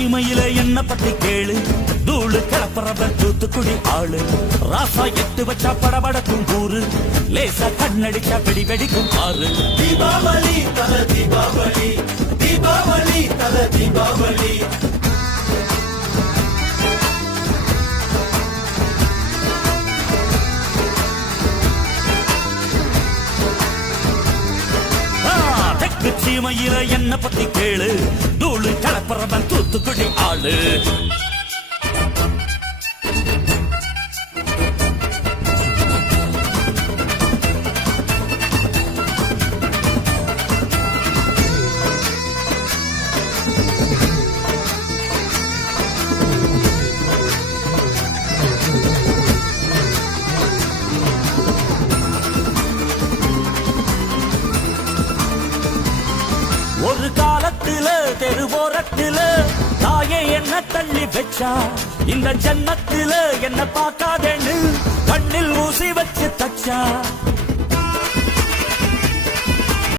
சீமையில என்ன பத்தி கேளு, தூளு கிளப்புறவன் தூத்துக்குடி ஆளு. ராசா எட்டு வச்சா படபடக்கும் ஊரு, லேசா கண்ணடிச்சா வெடி வெடிக்கும் ஆறு. தீபாவளி தல தீபாவளி, தீபாவளி தல தீபாவளி. தெற்கு சீமையில என்ன பத்தி கேளு, தூளு கிளப்புறவன் தூத்துக்குடி ஆளு. ஒரு காலத்தில தெருவோரத்தில தாயே என்ன தள்ளி வச்சா, இந்த ஜன்னத்தில என்ன பார்க்காதேன்னு கண்ணில் ஊசி வச்சு தச்சா.